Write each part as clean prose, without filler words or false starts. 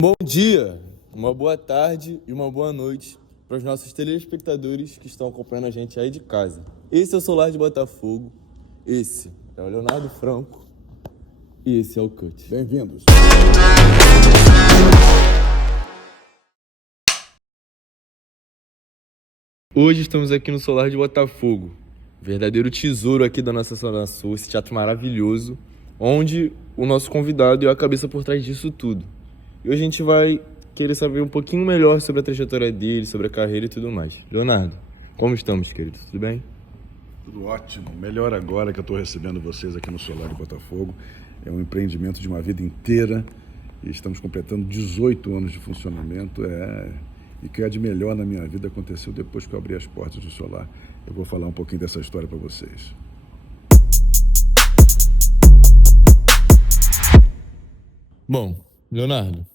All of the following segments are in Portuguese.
Bom dia, uma boa tarde e uma boa noite para os nossos telespectadores que estão acompanhando a gente aí de casa. Esse é o Solar de Botafogo, esse é o Leonardo Franco e esse é o Cut. Bem-vindos. Hoje estamos aqui no Solar de Botafogo, verdadeiro tesouro aqui da nossa Zona Sul, esse teatro maravilhoso, onde o nosso convidado é a cabeça por trás disso tudo. E hoje a gente vai querer saber um pouquinho melhor sobre a trajetória dele, sobre a carreira e tudo mais. Leonardo, como estamos, querido? Tudo bem? Tudo ótimo. Melhor agora que eu estou recebendo vocês aqui no Solar de Botafogo. É um empreendimento de uma vida inteira e estamos completando 18 anos de funcionamento. E o que é de melhor na minha vida aconteceu depois que eu abri as portas do Solar. Eu vou falar um pouquinho dessa história para vocês. Bom, Leonardo,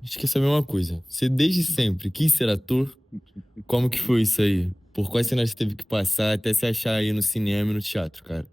a gente quer saber uma coisa. Você desde sempre quis ser ator? Como que foi isso aí? Por quais cenas você teve que passar até se achar aí no cinema e no teatro, cara?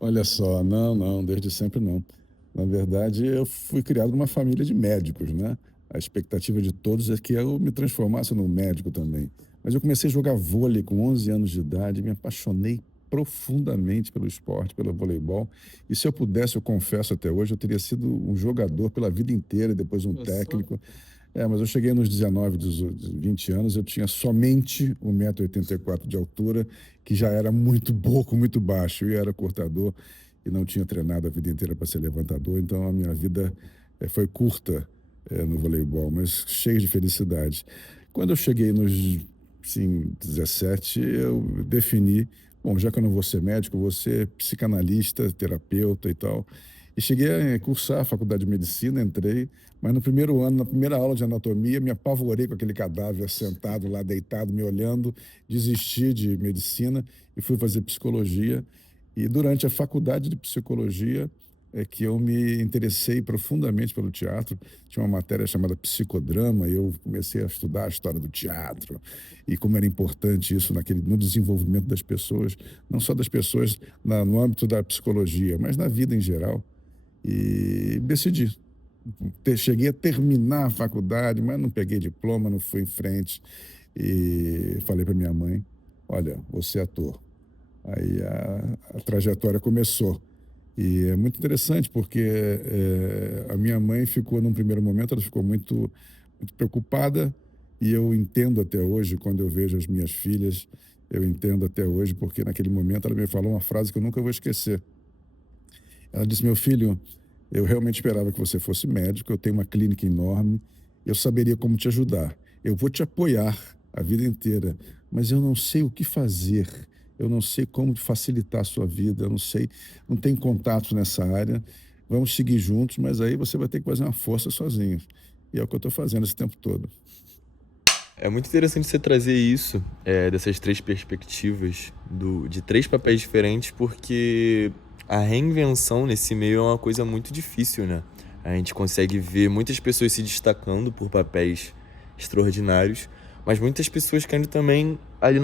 Olha só, não, desde sempre não. Na verdade, eu fui criado numa família de médicos, né? A expectativa de todos é que eu me transformasse num médico também. Mas eu comecei a jogar vôlei com 11 anos de idade, me apaixonei profundamente pelo esporte, pelo voleibol. E se eu pudesse, eu confesso até hoje, eu teria sido um jogador pela vida inteira, depois um técnico. Mas eu cheguei nos 19, 20 anos, eu tinha somente 1,84 m de altura, que já era muito pouco, muito baixo. Eu era cortador e não tinha treinado a vida inteira para ser levantador, então a minha vida foi curta no voleibol, mas cheia de felicidade. Quando eu cheguei nos 17, eu defini, bom, já que eu não vou ser médico, eu vou ser psicanalista, terapeuta e tal. E cheguei a cursar a faculdade de medicina, entrei, mas no primeiro ano, na primeira aula de anatomia, me apavorei com aquele cadáver sentado lá, deitado, me olhando, desisti de medicina e fui fazer psicologia. E durante a faculdade de psicologia é que eu me interessei profundamente pelo teatro. Tinha uma matéria chamada psicodrama e eu comecei a estudar a história do teatro e como era importante isso no desenvolvimento das pessoas, não só das pessoas no âmbito da psicologia, mas na vida em geral. E decidi. Cheguei a terminar a faculdade, mas não peguei diploma, não fui em frente. E falei para minha mãe: olha, vou ser ator. Aí a trajetória começou. E é muito interessante porque a minha mãe ficou, num primeiro momento, ela ficou muito preocupada. E eu entendo até hoje, quando eu vejo as minhas filhas, eu entendo até hoje, porque naquele momento ela me falou uma frase que eu nunca vou esquecer. Ela disse: meu filho, eu realmente esperava que você fosse médico, eu tenho uma clínica enorme, eu saberia como te ajudar. Eu vou te apoiar a vida inteira, mas eu não sei o que fazer, eu não sei como facilitar a sua vida, eu não sei, não tenho contato nessa área. Vamos seguir juntos, mas aí você vai ter que fazer uma força sozinho. E é o que eu estou fazendo esse tempo todo. É muito interessante você trazer isso, dessas três perspectivas, de três papéis diferentes, porque a reinvenção nesse meio é uma coisa muito difícil, né? A gente consegue ver muitas pessoas se destacando por papéis extraordinários, mas muitas pessoas caindo também ali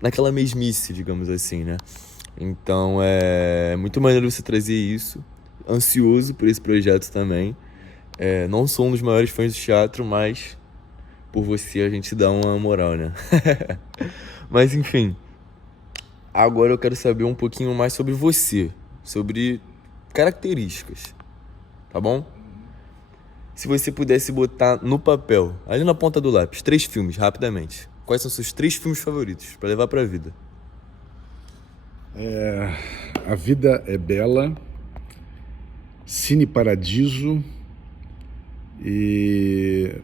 naquela mesmice, digamos assim, né? Então é muito maneiro você trazer isso, ansioso por esse projeto também. Não sou um dos maiores fãs do teatro, mas por você a gente dá uma moral, né? Mas enfim, agora eu quero saber um pouquinho mais sobre você, sobre características, tá bom? Se você pudesse botar no papel, ali na ponta do lápis, 3 filmes, rapidamente. Quais são seus 3 filmes favoritos pra levar pra vida? A Vida é Bela, Cine Paradiso e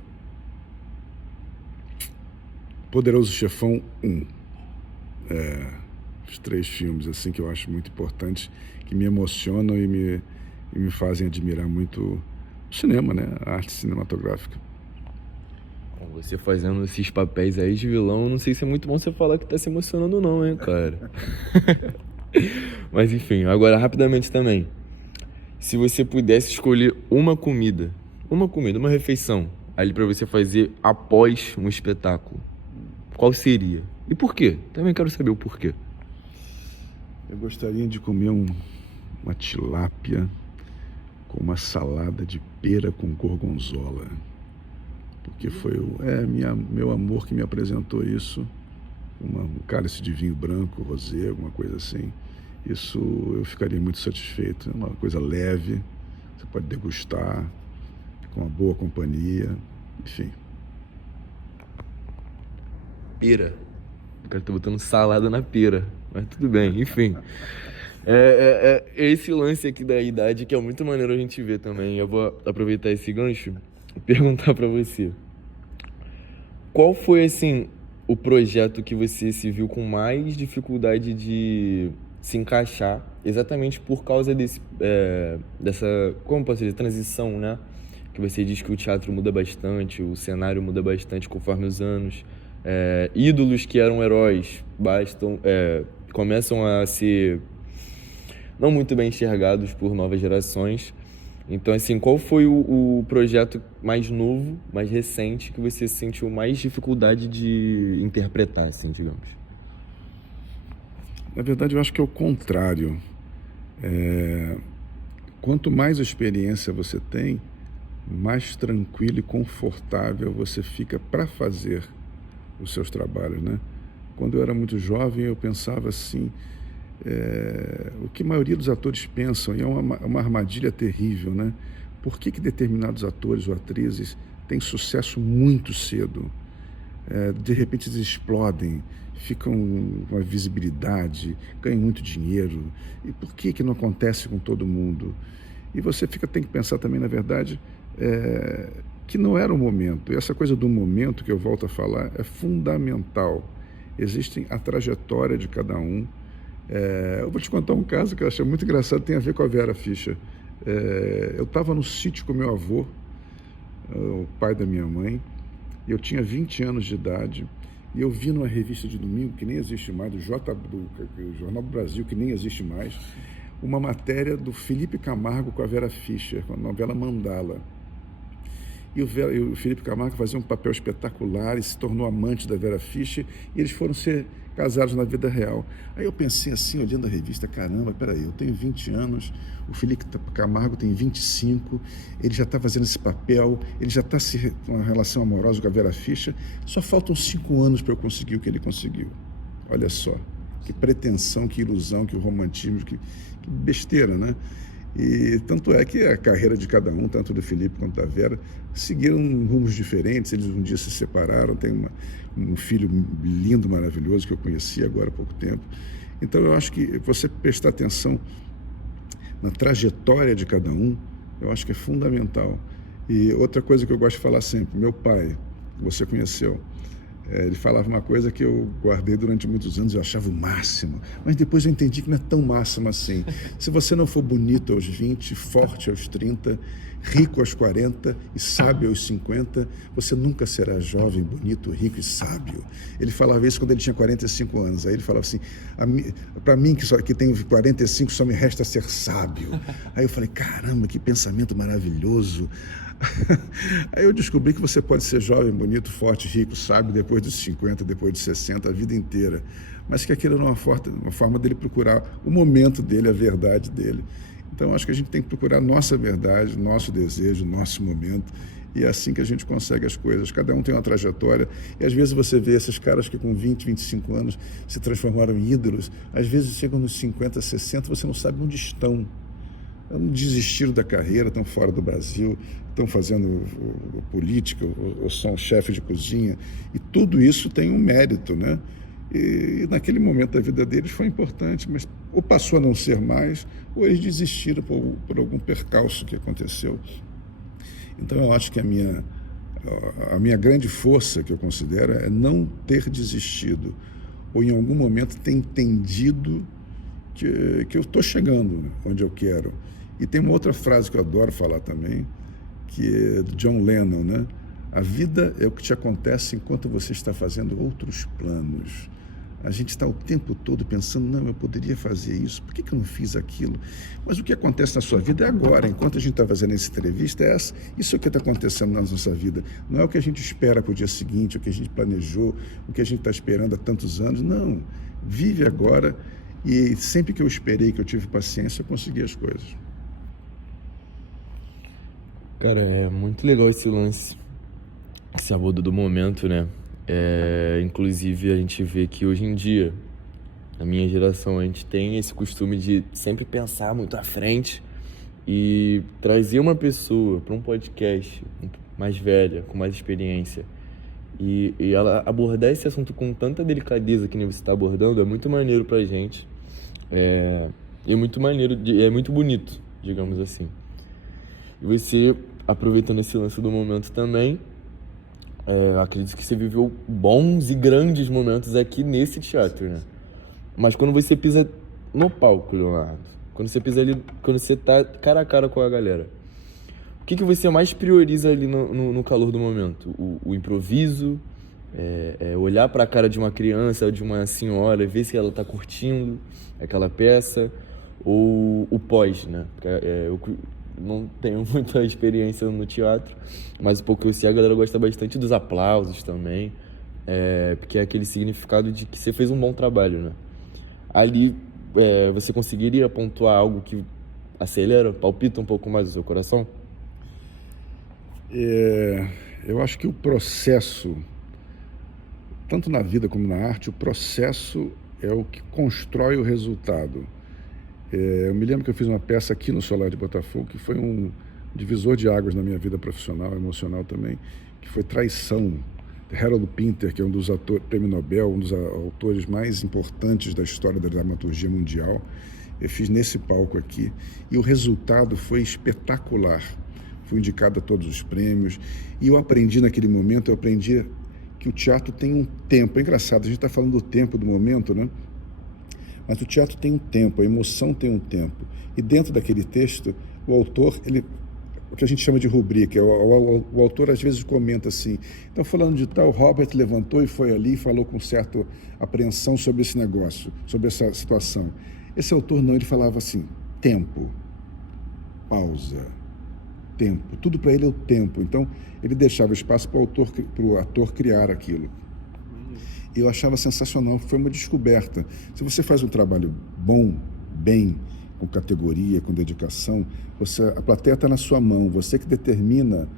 Poderoso Chefão 1. Os 3 filmes assim que eu acho muito importantes, que me emocionam e me fazem admirar muito o cinema, né? A arte cinematográfica. Bom, você fazendo esses papéis aí de vilão, não sei se é muito bom você falar que tá se emocionando não, hein, cara. Mas enfim, agora rapidamente também. Se você pudesse escolher uma comida, uma refeição, ali pra você fazer após um espetáculo, qual seria? E por quê? Também quero saber o porquê. Eu gostaria de comer uma tilápia com uma salada de pera com gorgonzola, porque foi meu amor que me apresentou isso, um cálice de vinho branco, rosé, alguma coisa assim. Isso eu ficaria muito satisfeito. É uma coisa leve, você pode degustar com uma boa companhia, enfim. Pera. O cara tá botando salada na pera, mas tudo bem, enfim. É esse lance aqui da idade que é muito maneiro a gente ver também. Eu vou aproveitar esse gancho e perguntar pra você. Qual foi, assim, o projeto que você se viu com mais dificuldade de se encaixar, exatamente por causa dessa, como posso dizer, transição, né? Que você diz que o teatro muda bastante, o cenário muda bastante conforme os anos. Ídolos que eram heróis começam a ser não muito bem enxergados por novas gerações. Então, assim, qual foi o projeto mais novo, mais recente, que você sentiu mais dificuldade de interpretar, assim, digamos? Na verdade, eu acho que é o contrário. Quanto mais experiência você tem, mais tranquilo e confortável você fica para fazer os seus trabalhos, né? Quando eu era muito jovem, eu pensava assim, o que a maioria dos atores pensam, e é uma armadilha terrível, né? Por que determinados atores ou atrizes têm sucesso muito cedo? De repente eles explodem, ficam com uma visibilidade, ganham muito dinheiro. E por que não acontece com todo mundo? E você tem que pensar também, na verdade, que não era o momento. E essa coisa do momento que eu volto a falar é fundamental. Existem a trajetória de cada um. Eu vou te contar um caso que eu achei muito engraçado, tem a ver com a Vera Fischer. Eu estava no sítio com meu avô, o pai da minha mãe, e eu tinha 20 anos de idade, e eu vi numa revista de domingo, que nem existe mais, do Jornal do Brasil, que nem existe mais, uma matéria do Felipe Camargo com a Vera Fischer, com a novela Mandala. E o Felipe Camargo fazia um papel espetacular e se tornou amante da Vera Fischer, e eles foram ser casados na vida real. Aí eu pensei assim, olhando a revista, caramba, peraí, eu tenho 20 anos, o Felipe Camargo tem 25, ele já está fazendo esse papel, ele já está com uma relação amorosa com a Vera Fischer, só faltam 5 anos para eu conseguir o que ele conseguiu. Olha só, que pretensão, que ilusão, que romantismo, que besteira, né? E tanto é que a carreira de cada um, tanto do Felipe quanto da Vera, seguiram rumos diferentes. Eles um dia se separaram, tem um filho lindo, maravilhoso, que eu conheci agora há pouco tempo. Então eu acho que você prestar atenção na trajetória de cada um, eu acho que é fundamental. E outra coisa que eu gosto de falar sempre, meu pai, você conheceu, ele falava uma coisa que eu guardei durante muitos anos, eu achava o máximo, mas depois eu entendi que não é tão máximo assim. Se você não for bonito aos 20, forte aos 30, rico aos 40 e sábio aos 50, você nunca será jovem, bonito, rico e sábio. Ele falava isso quando ele tinha 45 anos, aí ele falava assim, para mim que tenho 45 só me resta ser sábio. Aí eu falei, caramba, que pensamento maravilhoso. Aí eu descobri que você pode ser jovem, bonito, forte, rico, sábio depois dos 50, depois dos 60, a vida inteira. Mas que aquilo era uma forma dele procurar o momento dele, a verdade dele. Então acho que a gente tem que procurar nossa verdade, nosso desejo, nosso momento. E é assim que a gente consegue as coisas. Cada um tem uma trajetória. E às vezes você vê esses caras que com 20, 25 anos se transformaram em ídolos. Às vezes chegam nos 50, 60, você não sabe onde estão. Desistiram da carreira, estão fora do Brasil, estão fazendo política, ou são chefe de cozinha, e tudo isso tem um mérito, né? E naquele momento da vida deles foi importante, mas ou passou a não ser mais, ou eles desistiram por algum percalço que aconteceu. Então eu acho que a minha grande força, que eu considero, é não ter desistido, ou em algum momento ter entendido que eu estou chegando onde eu quero. E tem uma outra frase que eu adoro falar também, que é do John Lennon, né? A vida é o que te acontece enquanto você está fazendo outros planos. A gente está o tempo todo pensando, não, eu poderia fazer isso, por que eu não fiz aquilo? Mas o que acontece na sua vida é agora, enquanto a gente está fazendo essa entrevista, isso é o que está acontecendo na nossa vida. Não é o que a gente espera para o dia seguinte, o que a gente planejou, o que a gente está esperando há tantos anos, não. Vive agora. E sempre que eu esperei, que eu tive paciência, eu consegui as coisas. Cara, é muito legal esse lance que você abordou do momento, né? Inclusive, a gente vê que hoje em dia, na minha geração, a gente tem esse costume de sempre pensar muito à frente e trazer uma pessoa para um podcast mais velha, com mais experiência, e ela abordar esse assunto com tanta delicadeza que nem você está abordando, é muito maneiro pra gente. E é muito maneiro, é muito bonito, digamos assim. E você, aproveitando esse lance do momento também, acredito que você viveu bons e grandes momentos aqui nesse teatro, né? Mas quando você pisa no palco, Leonardo, quando você pisa ali, quando você tá cara a cara com a galera, o que você mais prioriza ali no calor do momento? O improviso, olhar pra cara de uma criança ou de uma senhora, ver se ela tá curtindo aquela peça, ou o pós, né? Porque, eu não tenho muita experiência no teatro, mas o pouco que eu sei, a galera gosta bastante dos aplausos também, porque é aquele significado de que você fez um bom trabalho, né? Ali, você conseguiria pontuar algo que acelera, palpita um pouco mais o seu coração? Eu acho que o processo, tanto na vida como na arte, o processo é o que constrói o resultado. Eu me lembro que eu fiz uma peça aqui no Solar de Botafogo, que foi um divisor de águas na minha vida profissional, emocional também, que foi Traição, de Harold Pinter, que é um dos autores, prêmio Nobel, um dos autores mais importantes da história da dramaturgia mundial. Eu fiz nesse palco aqui e o resultado foi espetacular. Fui indicado a todos os prêmios e eu aprendi naquele momento, que o teatro tem um tempo. É engraçado, a gente está falando do tempo, do momento, né? Mas o teatro tem um tempo, a emoção tem um tempo. E dentro daquele texto, o autor, o que a gente chama de rubrica, o autor às vezes comenta assim, então falando de tal, Robert levantou e foi ali e falou com certa apreensão sobre esse negócio, sobre essa situação. Esse autor não, ele falava assim, tempo, pausa, tempo, tudo para ele é o tempo. Então ele deixava espaço para o ator criar aquilo. Eu achava sensacional, foi uma descoberta. Se você faz um trabalho bom, bem, com categoria, com dedicação, a plateia está na sua mão, você que determina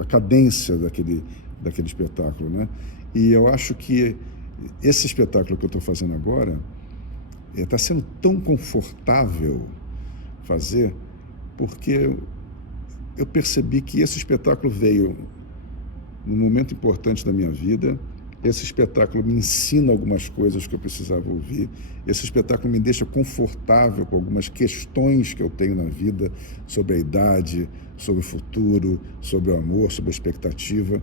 a cadência daquele espetáculo, né? E eu acho que esse espetáculo que eu estou fazendo agora está sendo tão confortável fazer, porque eu percebi que esse espetáculo veio num momento importante da minha vida. Esse espetáculo me ensina algumas coisas que eu precisava ouvir. Esse espetáculo me deixa confortável com algumas questões que eu tenho na vida sobre a idade, sobre o futuro, sobre o amor, sobre a expectativa.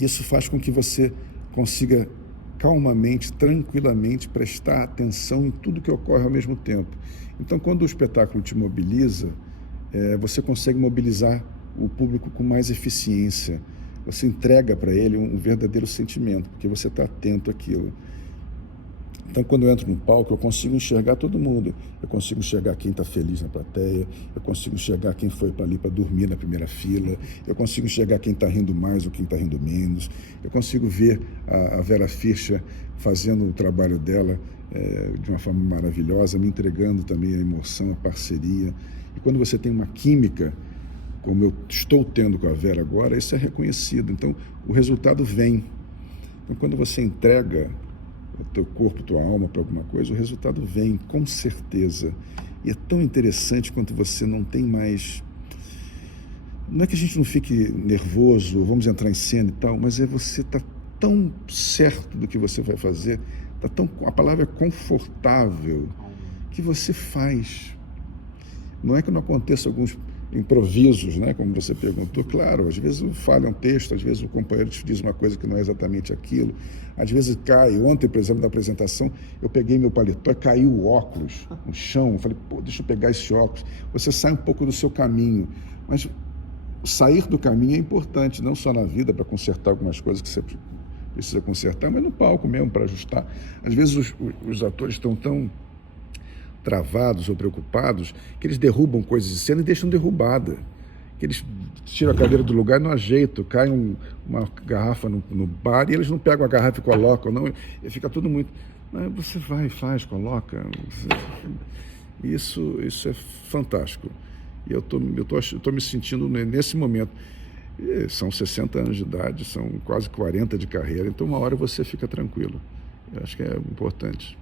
Isso faz com que você consiga calmamente, tranquilamente prestar atenção em tudo que ocorre ao mesmo tempo. Então, quando o espetáculo te mobiliza, você consegue mobilizar o público com mais eficiência. Você entrega para ele um verdadeiro sentimento, porque você está atento àquilo. Então, quando eu entro no palco, eu consigo enxergar todo mundo. Eu consigo enxergar quem está feliz na plateia, eu consigo enxergar quem foi para ali para dormir na primeira fila, eu consigo enxergar quem está rindo mais ou quem está rindo menos, eu consigo ver a Vera Fischer fazendo o trabalho dela de uma forma maravilhosa, me entregando também a emoção, a parceria. E quando você tem uma química, como eu estou tendo com a Vera agora, isso é reconhecido. Então, o resultado vem. Então, quando você entrega o teu corpo, tua alma para alguma coisa, o resultado vem, com certeza. E é tão interessante quanto você não tem mais... Não é que a gente não fique nervoso, vamos entrar em cena e tal, mas você está tão certo do que você vai fazer, a palavra é confortável, que você faz. Não é que não aconteça alguns improvisos, né, como você perguntou, claro, às vezes falha um texto, às vezes o companheiro te diz uma coisa que não é exatamente aquilo, às vezes cai. Ontem, por exemplo, na apresentação, eu peguei meu paletó e caiu o óculos no chão, eu falei, deixa eu pegar esse óculos. Você sai um pouco do seu caminho, mas sair do caminho é importante, não só na vida, para consertar algumas coisas que você precisa consertar, mas no palco mesmo, para ajustar. Às vezes os atores estão tão travados ou preocupados, que eles derrubam coisas de cena e deixam derrubada. Que eles tiram a cadeira do lugar e não ajeitam, cai uma garrafa no bar e eles não pegam a garrafa e colocam, não, e fica tudo muito... Mas você vai, faz, coloca. Isso é fantástico. E eu tô me sentindo nesse momento. E são 60 anos de idade, são quase 40 de carreira, então uma hora você fica tranquilo. Eu acho que é importante.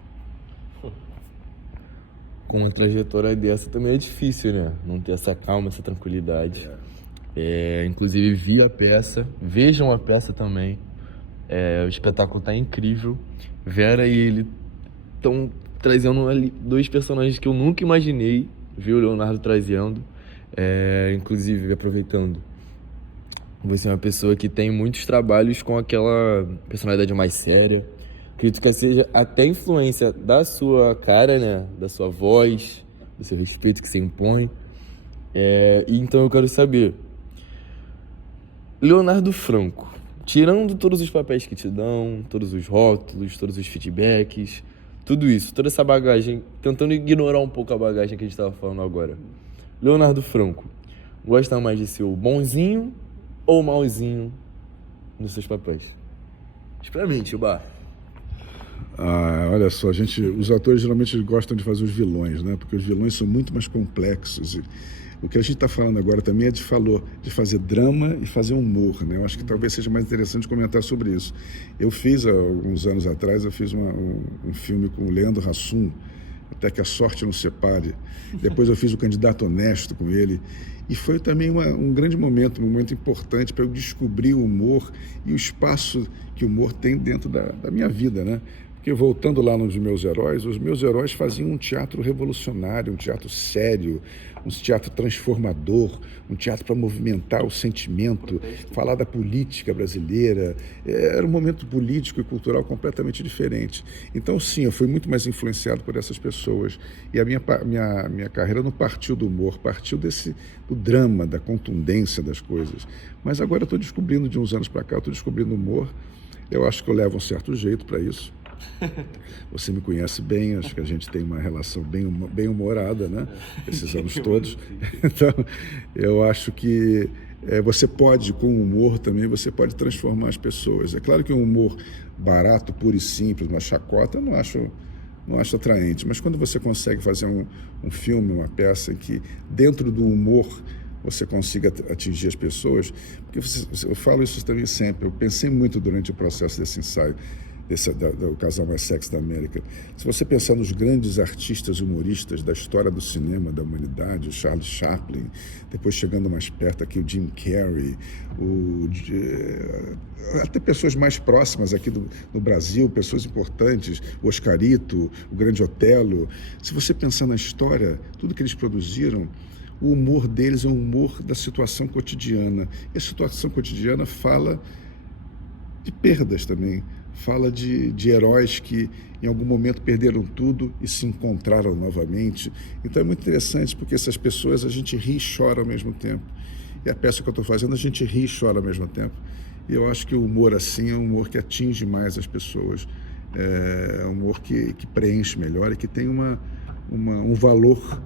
Com uma trajetória dessa também é difícil, né? Não ter essa calma, essa tranquilidade. Inclusive vi a peça, vejam a peça também. O espetáculo tá incrível. Vera e ele estão trazendo ali dois personagens que eu nunca imaginei ver o Leonardo trazendo. Inclusive, aproveitando, você é uma pessoa que tem muitos trabalhos com aquela personalidade mais séria. Acredito que seja até influência da sua cara, né? Da sua voz, do seu respeito que você impõe. E então eu quero saber, Leonardo Franco, tirando todos os papéis que te dão, todos os rótulos, todos os feedbacks, tudo isso, toda essa bagagem, tentando ignorar um pouco a bagagem que a gente estava falando agora. Leonardo Franco, gosta mais de ser o bonzinho ou o malzinho nos seus papéis? Experimmente, Bar. Olha só, os atores geralmente gostam de fazer os vilões, né? Porque os vilões são muito mais complexos. E o que a gente está falando agora também é de fazer drama e fazer humor, né? Eu acho que talvez seja mais interessante comentar sobre isso. Eu fiz, há alguns anos atrás, um filme com o Leandro Hassum, Até que a Sorte Nos Separe. Depois eu fiz O Candidato Honesto com ele. E foi também um grande momento, um momento importante para eu descobrir o humor e o espaço que o humor tem dentro da minha vida, né? Porque voltando lá nos meus heróis, os meus heróis faziam um teatro revolucionário, um teatro sério, um teatro transformador, um teatro para movimentar o sentimento, falar da política brasileira. Era um momento político e cultural completamente diferente. Então, sim, eu fui muito mais influenciado por essas pessoas. E a minha carreira não partiu do humor, partiu do drama, da contundência das coisas. Mas agora eu estou descobrindo, de uns anos para cá, eu estou descobrindo humor. Eu acho que eu levo um certo jeito para isso. Você me conhece bem, acho que a gente tem uma relação bem humorada, né? Esses anos todos. Então, eu acho que você pode, com o humor também, você pode transformar as pessoas. É claro que um humor barato, puro e simples, uma chacota, eu não acho atraente. Mas quando você consegue fazer um filme, uma peça em que, dentro do humor, você consiga atingir as pessoas, porque eu falo isso também sempre, eu pensei muito durante o processo desse ensaio, do Casal Mais Sexy da América. Se você pensar nos grandes artistas humoristas da história do cinema, da humanidade, o Charles Chaplin, depois chegando mais perto aqui o Jim Carrey, até pessoas mais próximas aqui no Brasil, pessoas importantes, o Oscarito, o Grande Otelo. Se você pensar na história, tudo que eles produziram, o humor deles é um humor da situação cotidiana. E a situação cotidiana fala de perdas também. Fala de heróis que em algum momento perderam tudo e se encontraram novamente. Então é muito interessante porque essas pessoas, a gente ri e chora ao mesmo tempo. E a peça que eu estou fazendo, a gente ri e chora ao mesmo tempo. E eu acho que o humor assim é um humor que atinge mais as pessoas. É um humor que preenche melhor e que tem um valor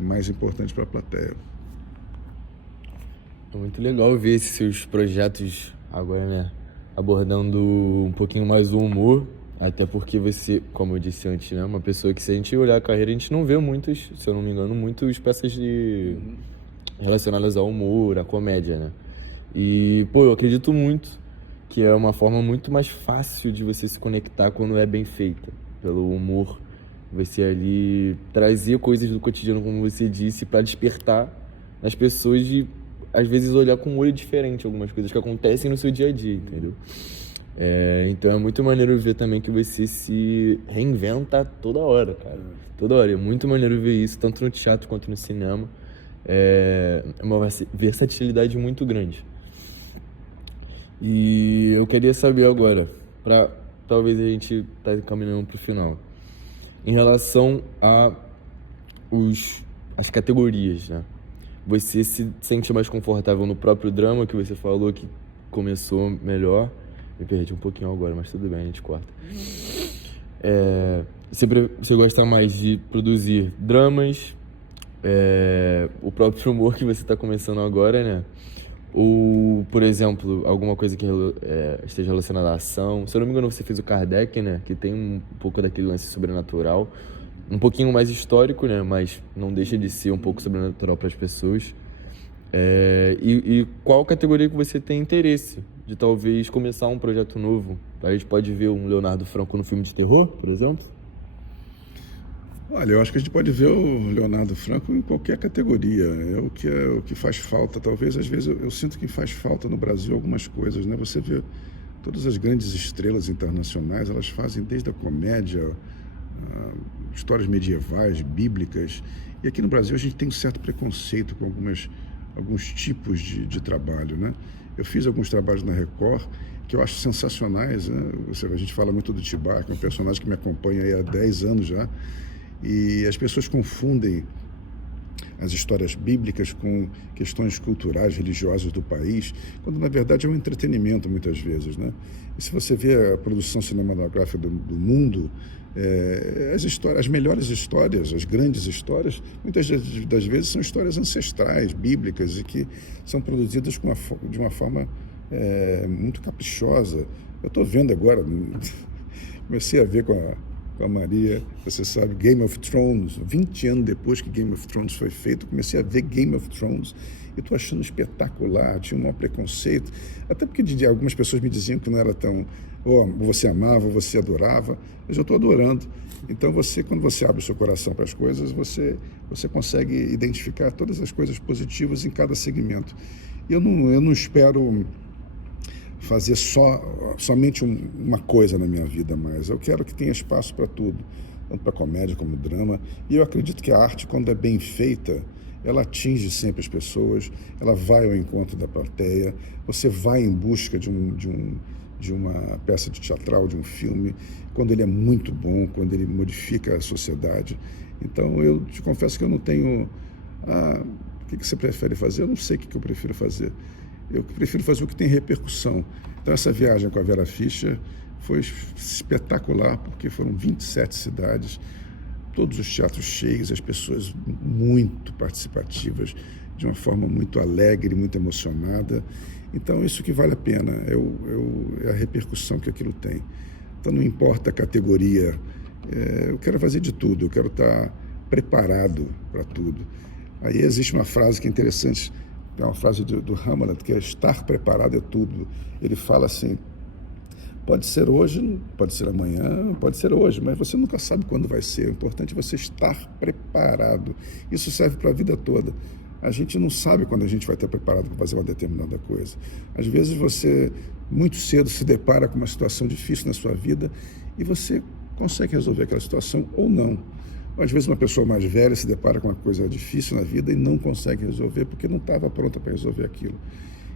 mais importante para a plateia. É muito legal ver esses seus projetos agora, né? Abordando um pouquinho mais o humor, até porque você, como eu disse antes, né, uma pessoa que, se a gente olhar a carreira, a gente não vê muitas, se eu não me engano, muitas peças relacionadas ao humor, à comédia, né? E, eu acredito muito que é uma forma muito mais fácil de você se conectar quando é bem feita, pelo humor. Você ali trazer coisas do cotidiano, como você disse, para despertar nas pessoas de, às vezes, olhar com um olho diferente algumas coisas que acontecem no seu dia a dia, entendeu? Então é muito maneiro ver também que você se reinventa toda hora, cara. Toda hora. É muito maneiro ver isso, tanto no teatro quanto no cinema. É uma versatilidade muito grande. E eu queria saber agora, para talvez a gente tá caminhando pro final, em relação as categorias, né? Você se sente mais confortável no próprio drama, que você falou que começou melhor. Me perdi um pouquinho agora, mas tudo bem, a gente corta. Você gosta mais de produzir dramas, o próprio humor que você está começando agora, né? Ou, por exemplo, alguma coisa que esteja relacionada à ação. Se eu não me engano, você fez o Kardec, né? Que tem um pouco daquele lance sobrenatural. um pouquinho mais histórico, né? Mas não deixa de ser um pouco sobrenatural para as pessoas. E qual categoria que você tem interesse de talvez começar um projeto novo? A gente pode ver um Leonardo Franco no filme de terror, por exemplo? Olha, eu acho que a gente pode ver o Leonardo Franco em qualquer categoria. É o que faz falta. Talvez, às vezes, eu sinto que faz falta no Brasil algumas coisas, né? Você vê todas as grandes estrelas internacionais, elas fazem desde a comédia, histórias medievais, bíblicas. E aqui no Brasil a gente tem um certo preconceito com alguns tipos de trabalho, né? Eu fiz alguns trabalhos na Record que eu acho sensacionais, né? A gente fala muito do Tibá, que é um personagem que me acompanha aí há 10 anos já. E as pessoas confundem as histórias bíblicas com questões culturais, religiosas do país, quando na verdade é um entretenimento muitas vezes, né? E se você vê a produção cinematográfica do mundo, as melhores histórias, as grandes histórias, muitas das vezes são histórias ancestrais, bíblicas, e que são produzidas de uma forma muito caprichosa. Eu estou vendo agora, comecei a ver com a Maria, você sabe, Game of Thrones, 20 anos depois que Game of Thrones foi feito, comecei a ver Game of Thrones e estou achando espetacular, tinha um maior preconceito, até porque algumas pessoas me diziam que não era tão, você amava, você adorava, mas eu estou adorando. Então quando você abre o seu coração para as coisas, você consegue identificar todas as coisas positivas em cada segmento. E eu não espero fazer somente uma coisa na minha vida mais. Eu quero que tenha espaço para tudo, tanto para comédia como drama. E eu acredito que a arte, quando é bem feita, ela atinge sempre as pessoas, ela vai ao encontro da plateia, você vai em busca de uma peça de teatral, de um filme, quando ele é muito bom, quando ele modifica a sociedade. Então, eu te confesso que eu não tenho... o que você prefere fazer? Eu não sei o que eu prefiro fazer. Eu prefiro fazer o que tem repercussão. Então, essa viagem com a Vera Fischer foi espetacular, porque foram 27 cidades, todos os teatros cheios, as pessoas muito participativas, de uma forma muito alegre, muito emocionada. Então, isso que vale a pena, é a repercussão que aquilo tem. Então, não importa a categoria, eu quero fazer de tudo, eu quero estar preparado para tudo. Aí existe uma frase que é interessante, é uma frase do Hamlet, que é estar preparado é tudo. Ele fala assim, pode ser hoje, pode ser amanhã, pode ser hoje, mas você nunca sabe quando vai ser. O importante é você estar preparado. Isso serve para a vida toda. A gente não sabe quando a gente vai estar preparado para fazer uma determinada coisa. Às vezes você, muito cedo, se depara com uma situação difícil na sua vida e você consegue resolver aquela situação ou não. Às vezes uma pessoa mais velha se depara com uma coisa difícil na vida e não consegue resolver porque não estava pronta para resolver aquilo.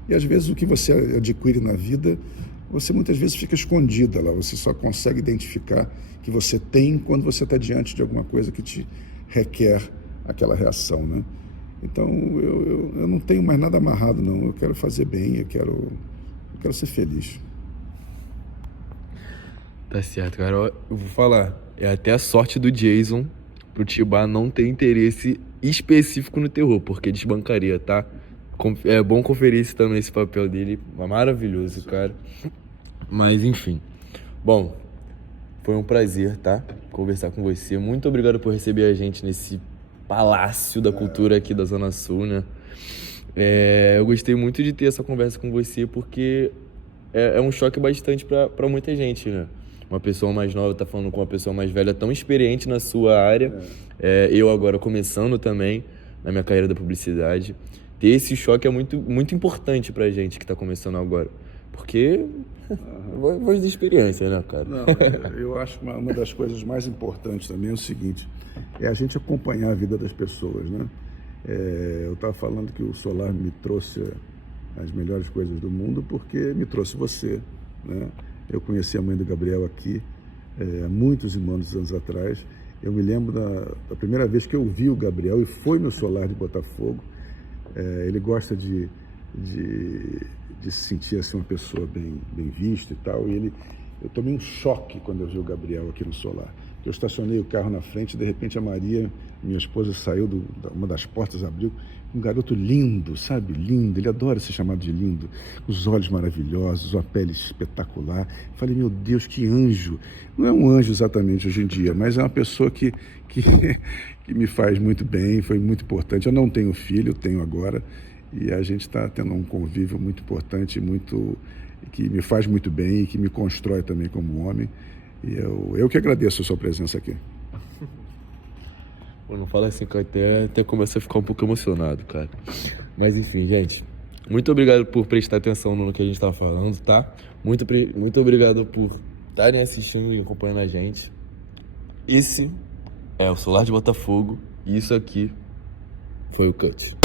E às vezes o que você adquire na vida, você muitas vezes fica escondida lá, você só consegue identificar que você tem quando você está diante de alguma coisa que te requer aquela reação, né? Então eu não tenho mais nada amarrado, não. Eu quero fazer bem, eu quero ser feliz. Tá certo, cara. Eu vou falar, é até a sorte do Jason pro Tibá não ter interesse específico no terror, porque desbancaria, tá? É bom conferir esse papel dele, maravilhoso, cara. Mas, enfim. Bom, foi um prazer, tá? Conversar com você. Muito obrigado por receber a gente nesse palácio da cultura aqui da Zona Sul, né? Eu gostei muito de ter essa conversa com você, porque é um choque bastante pra muita gente, né? Uma pessoa mais nova tá falando com uma pessoa mais velha, tão experiente na sua área. Eu agora começando também na minha carreira da publicidade. Ter esse choque é muito, muito importante pra gente que tá começando agora. Porque voz de experiência, né, cara? Não, eu acho que uma das coisas mais importantes também é o seguinte, é a gente acompanhar a vida das pessoas, né? Eu estava falando que o Solar me trouxe as melhores coisas do mundo porque me trouxe você, né? Eu conheci a mãe do Gabriel aqui há muitos e muitos anos atrás. Eu me lembro da primeira vez que eu vi o Gabriel e foi no Solar de Botafogo. Ele gosta de se sentir assim uma pessoa bem vista e tal. E eu tomei um choque quando eu vi o Gabriel aqui no Solar. Eu estacionei o carro na frente e de repente a Maria, minha esposa, saiu uma das portas, abriu, um garoto lindo, sabe? Lindo, ele adora ser chamado de lindo. Os olhos maravilhosos, uma pele espetacular. Falei, meu Deus, que anjo. Não é um anjo exatamente hoje em dia, mas é uma pessoa que, que me faz muito bem, foi muito importante. Eu não tenho filho, tenho agora, e a gente está tendo um convívio muito importante, muito que me faz muito bem e que me constrói também como homem. E eu que agradeço a sua presença aqui. Pô, não fala assim que eu até começo a ficar um pouco emocionado, cara. Mas enfim, gente. Muito obrigado por prestar atenção no que a gente tá falando, tá? Muito obrigado por estarem assistindo e acompanhando a gente. Esse é o Solar de Botafogo e isso aqui foi o Cut.